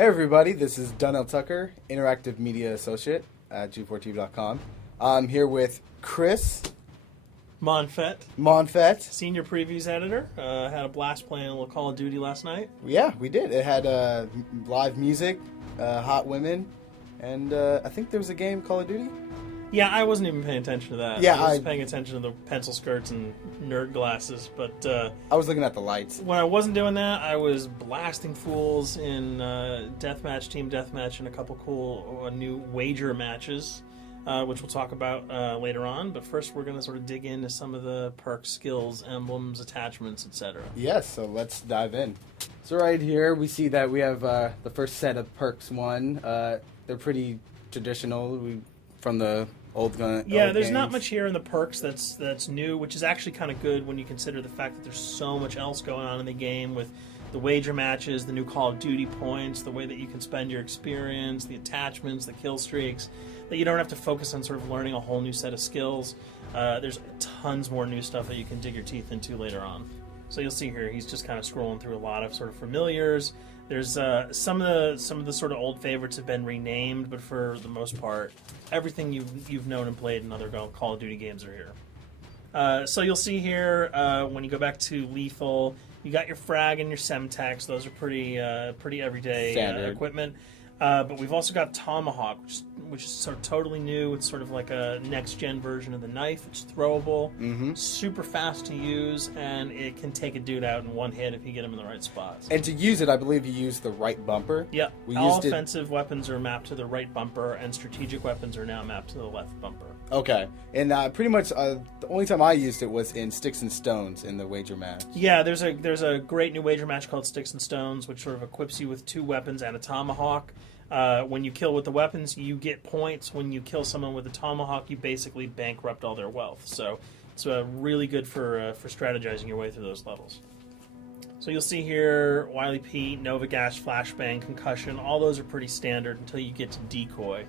Hey everybody, this is Donnell Tucker, Interactive Media Associate at G4TV.com. I'm here with Chris Monfett, Senior Previews Editor. Had a blast playing a little Call of Duty last night. Yeah, we did. It had live music, hot women, and I think there was a game, Call of Duty? Yeah, I wasn't even paying attention to that. Yeah, I was paying attention to the pencil skirts and nerd glasses, but I was looking at the lights. When I wasn't doing that, I was blasting fools in deathmatch, team deathmatch, and a couple cool new wager matches, which we'll talk about later on. But first, we're going to sort of dig into some of the perks, skills, emblems, attachments, etc. Yes, so let's dive in. So right here, we see that we have the first set of perks one. They're pretty traditional from the old gun. Yeah, old there's games. not much here in the perks that's new, which is actually kind of good when you consider the fact that there's so much else going on in the game with the wager matches, the new Call of Duty points, the way that you can spend your experience, the attachments, the kill streaks, that you don't have to focus on sort of learning a whole new set of skills. There's tons more new stuff that you can dig your teeth into later on. So you'll see here, he's just kind of scrolling through a lot of sort of familiars. There's some of the sort of old favorites have been renamed, but for the most part, everything you've known and played in other Call of Duty games are here. So you'll see here when you go back to Lethal, you got your frag and your semtex. Those are pretty everyday equipment. But we've also got Tomahawk, which is sort of totally new. It's sort of like a next-gen version of the knife. It's throwable, super fast to use, and it can take a dude out in one hit if you get him in the right spots. And to use it, I believe you use the right bumper. Yep. All offensive weapons are mapped to the right bumper, and strategic weapons are now mapped to the left bumper. Okay. And pretty much the only time I used it was in Sticks and Stones in the wager match. Yeah, there's a great new wager match called Sticks and Stones, which sort of equips you with 2 weapons and a tomahawk. When you kill with the weapons, you get points. When you kill someone with a tomahawk, you basically bankrupt all their wealth. So it's really good for strategizing your way through those levels. So you'll see here, Wily Pete, Nova Gash, Flashbang, Concussion. All those are pretty standard until you get to Decoy.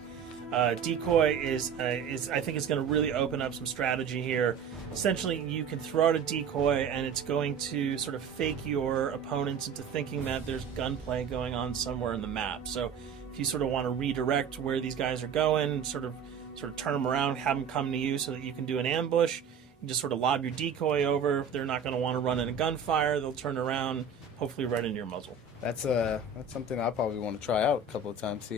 Decoy is I think is going to really open up some strategy here. Essentially, you can throw out a decoy, and it's going to sort of fake your opponents into thinking that there's gunplay going on somewhere in the map. So if you sort of want to redirect where these guys are going, sort of turn them around, have them come to you so that you can do an ambush, you just sort of lob your decoy over. They're not going to want to run in a gunfire. They'll turn around, hopefully right into your muzzle. That's something I probably want to try out a couple of times.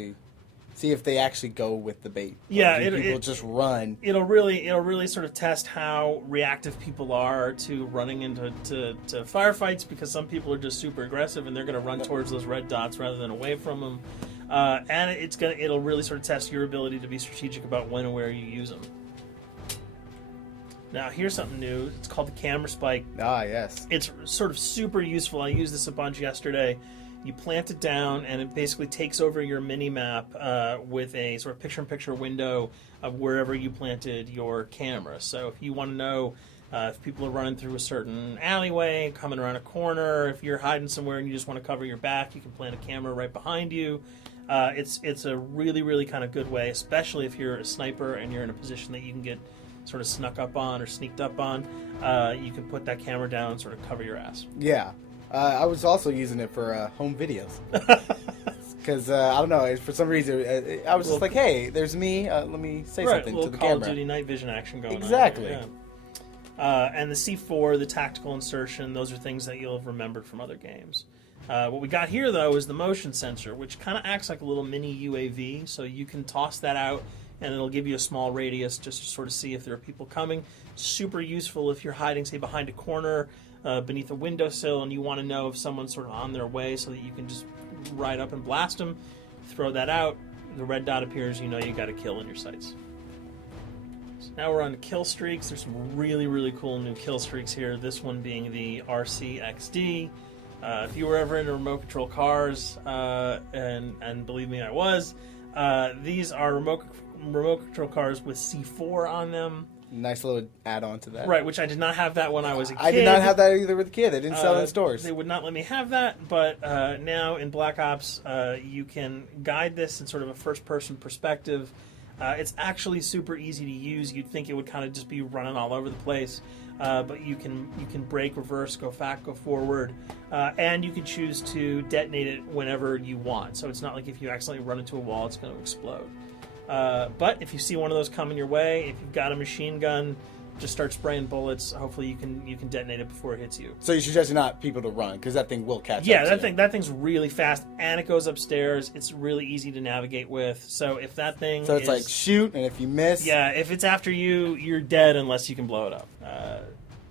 See if they actually go with the bait. Yeah, people just run. It'll really sort of test how reactive people are to running into firefights, because some people are just super aggressive and they're going to run towards those red dots rather than away from them. And it'll really sort of test your ability to be strategic about when and where you use them. Now here's something new. It's called the camera spike. Ah, yes. It's sort of super useful. I used this a bunch yesterday. You plant it down, and it basically takes over your mini-map with a sort of picture-in-picture window of wherever you planted your camera. So if you want to know if people are running through a certain alleyway, coming around a corner, if you're hiding somewhere and you just want to cover your back, you can plant a camera right behind you. It's a really, really kind of good way, especially if you're a sniper and you're in a position that you can get sort of snuck up on or sneaked up on. You can put that camera down and sort of cover your ass. Yeah. I was also using it for home videos. Because, I don't know, for some reason, I was just like, hey, there's me, let me say something to the Call camera. of Duty night vision action going exactly. on. Exactly. And the C4, the tactical insertion, those are things that you'll have remembered from other games. What we got here, though, is the motion sensor, which kind of acts like a little mini UAV, so you can toss that out, and it'll give you a small radius just to sort of see if there are people coming. Super useful if you're hiding, say, behind a corner, beneath a windowsill, and you want to know if someone's sort of on their way so that you can just ride up and blast them. Throw that out, the red dot appears, you know you got a kill in your sights. So now we're on to kill streaks. There's some really, really cool new kill streaks here, this one being the RCXD. If you were ever into remote control cars, and believe me, I was, these are remote control cars with C4 on them. Nice little add-on to that. Right, which I did not have that when I was a kid. I did not have that either with a kid. They didn't sell it in stores. They would not let me have that, but now in Black Ops, you can guide this in sort of a first-person perspective. It's actually super easy to use. You'd think it would kind of just be running all over the place. but you can brake, reverse, go back, go forward, and you can choose to detonate it whenever you want. So it's not like if you accidentally run into a wall, it's going to explode. But if you see one of those coming your way, if you've got a machine gun, just start spraying bullets. Hopefully you can detonate it before it hits you. So you suggest not people to run because that thing will catch up. Yeah, to that thing's really fast, and it goes upstairs. It's really easy to navigate with. So if that thing, so it's like shoot, and if you miss, yeah, if it's after you, you're dead unless you can blow it up.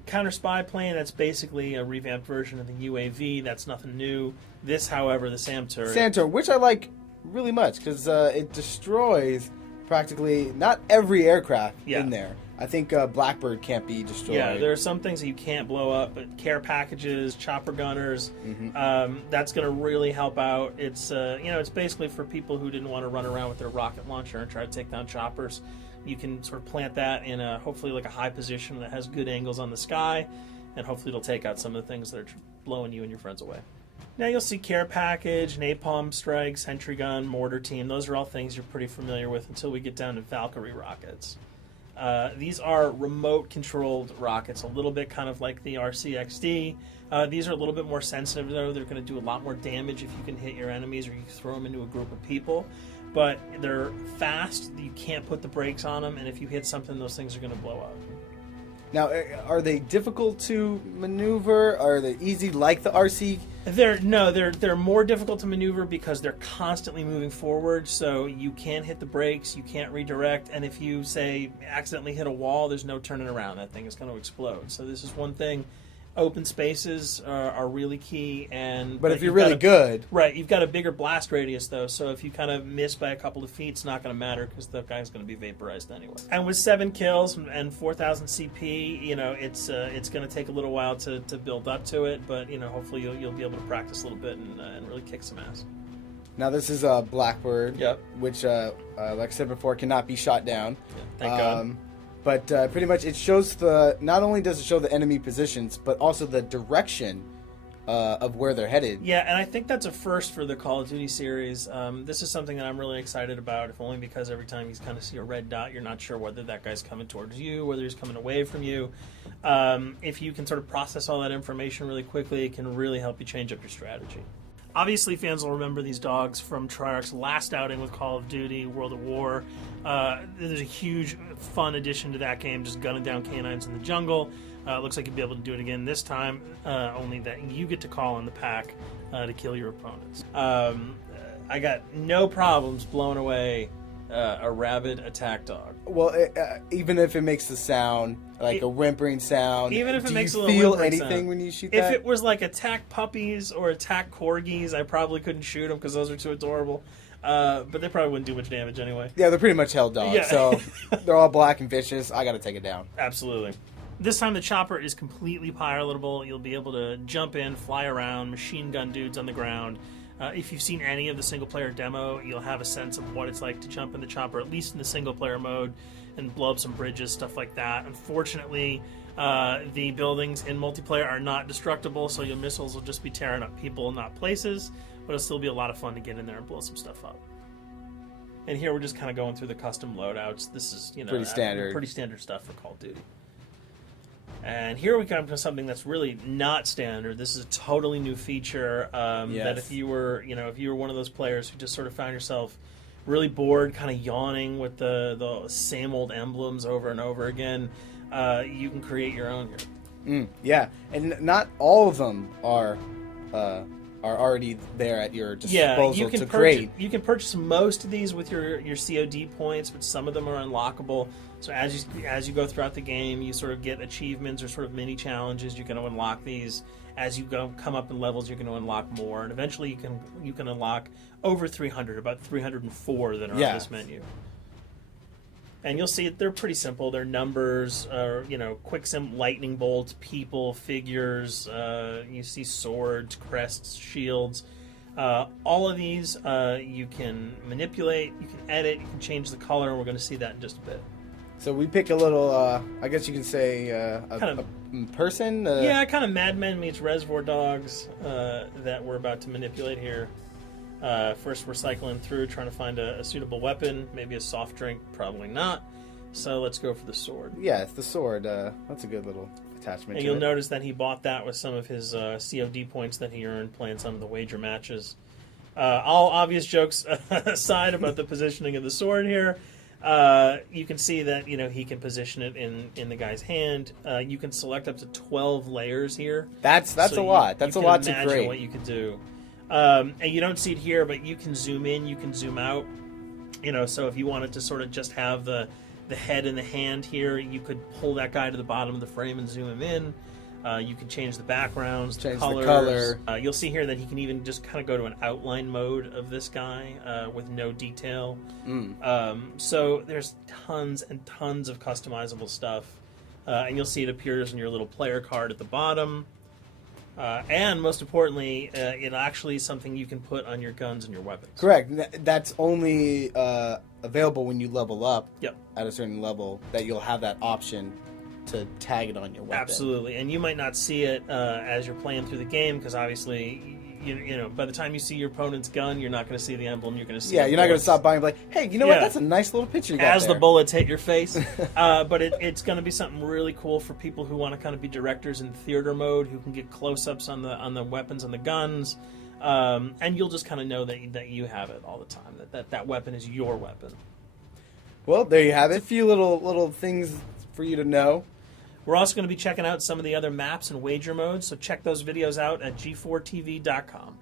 Counter spy plane. That's basically a revamped version of the UAV. That's nothing new. This, however, the SAM turret, which I like really much because it destroys practically not every aircraft in there. I think Blackbird can't be destroyed. Yeah, there are some things that you can't blow up, but care packages, chopper gunners, that's going to really help out. It's it's basically for people who didn't want to run around with their rocket launcher and try to take down choppers. You can sort of plant that in hopefully like a high position that has good angles on the sky, and hopefully it'll take out some of the things that are blowing you and your friends away. Now you'll see care package, napalm strike, sentry gun, mortar team. Those are all things you're pretty familiar with until we get down to Valkyrie rockets. These are remote-controlled rockets, a little bit kind of like the RCXD. These are a little bit more sensitive, though. They're going to do a lot more damage if you can hit your enemies or you throw them into a group of people. But they're fast. You can't put the brakes on them, and if you hit something, those things are going to blow up. Now, are they difficult to maneuver? Are they easy like the RC? They're more difficult to maneuver because they're constantly moving forward, so you can't hit the brakes, you can't redirect, and if you, say, accidentally hit a wall, there's no turning around. That thing is going to explode. So this is one thing. Open spaces are really key, but if you're really good, right? You've got a bigger blast radius though, so if you kind of miss by a couple of feet, it's not going to matter because the guy's going to be vaporized anyway. And with 7 kills and 4,000 CP, it's going to take a little while to build up to it, but hopefully you'll be able to practice a little bit and really kick some ass. Now this is a Blackbird, which, like I said before, cannot be shot down. Yeah, thank God. But pretty much it shows not only does it show the enemy positions, but also the direction of where they're headed. Yeah, and I think that's a first for the Call of Duty series. This is something that I'm really excited about, if only because every time you kind of see a red dot, you're not sure whether that guy's coming towards you, whether he's coming away from you. If you can sort of process all that information really quickly, it can really help you change up your strategy. Obviously, fans will remember these dogs from Treyarch's last outing with Call of Duty, World at War. There's a huge, fun addition to that game, just gunning down canines in the jungle. Looks like you'll be able to do it again this time, only that you get to call on the pack to kill your opponents. I got no problems blowing away a rabid attack dog. Well, even if it makes the sound, like a whimpering sound, even if it makes a little feel whimpering anything sound. When you shoot if that? If it was like attack puppies or attack corgis, I probably couldn't shoot them because those are too adorable. But they probably wouldn't do much damage anyway. Yeah, they're pretty much held dogs, so they're all black and vicious. I got to take it down. Absolutely. This time the chopper is completely pilotable. You'll be able to jump in, fly around, machine gun dudes on the ground. If you've seen any of the single-player demo, you'll have a sense of what it's like to jump in the chopper, at least in the single-player mode, and blow up some bridges, stuff like that. Unfortunately, the buildings in multiplayer are not destructible, so your missiles will just be tearing up people, not places, but it'll still be a lot of fun to get in there and blow some stuff up. And here we're just kind of going through the custom loadouts. This is, pretty standard stuff for Call of Duty. And here we come to something that's really not standard. This is a totally new feature that if you were one of those players who just sort of found yourself really bored, kind of yawning with the same old emblems over and over again, you can create your own here. Yeah, and not all of them are already there at your disposal to create. You can purchase most of these with your COD points, but some of them are unlockable. So as you go throughout the game, you sort of get achievements or sort of mini challenges. You're going to unlock these. As you come up in levels, you're going to unlock more, and eventually you can unlock over 300, about 304 that are on this menu. And you'll see they're pretty simple. They're numbers, quick lightning bolts, people, figures. You see swords, crests, shields. All of these you can manipulate, you can edit, you can change the color, and we're going to see that in just a bit. So we pick a little, I guess you can say, a person? Kind of Mad Men meets Reservoir Dogs that we're about to manipulate here. First, we're cycling through, trying to find a suitable weapon, maybe a soft drink, probably not. So let's go for the sword. Yeah, it's the sword. That's a good little attachment And to you'll it. notice that he bought that with some of his COD points that he earned playing some of the wager matches. All obvious jokes aside about the positioning of the sword here, you can see that he can position it in the guy's hand. You can select up to 12 layers here. That's So a lot. That's a lot to imagine create. what you could do. And you don't see it here, but you can zoom in, you can zoom out. So if you wanted to sort of just have the head and the hand here, you could pull that guy to the bottom of the frame and zoom him in. You can change the backgrounds, Change the the colors. color. You'll see here that he can even just kind of go to an outline mode of this guy with no detail. So there's tons and tons of customizable stuff. And you'll see it appears in your little player card at the bottom. And most importantly, it actually is something you can put on your guns and your weapons. Correct. That's only available when you level up Yep. at a certain level, that you'll have that option to tag it on your weapon. Absolutely, and you might not see it as you're playing through the game because obviously, by the time you see your opponent's gun, you're not going to see the emblem. You're going to see. Yeah, the you're not going to bullets. stop by and be like, hey, you know what? Yeah. That's a nice little picture you got As there. the bullets hit your face. But it's going to be something really cool for people who want to kind of be directors in theater mode, who can get close-ups on the weapons and the guns, and you'll just kind of know that you have it all the time. That weapon is your weapon. Well, there you have it. A few little things for you to know. We're also going to be checking out some of the other maps and wager modes, so check those videos out at g4tv.com.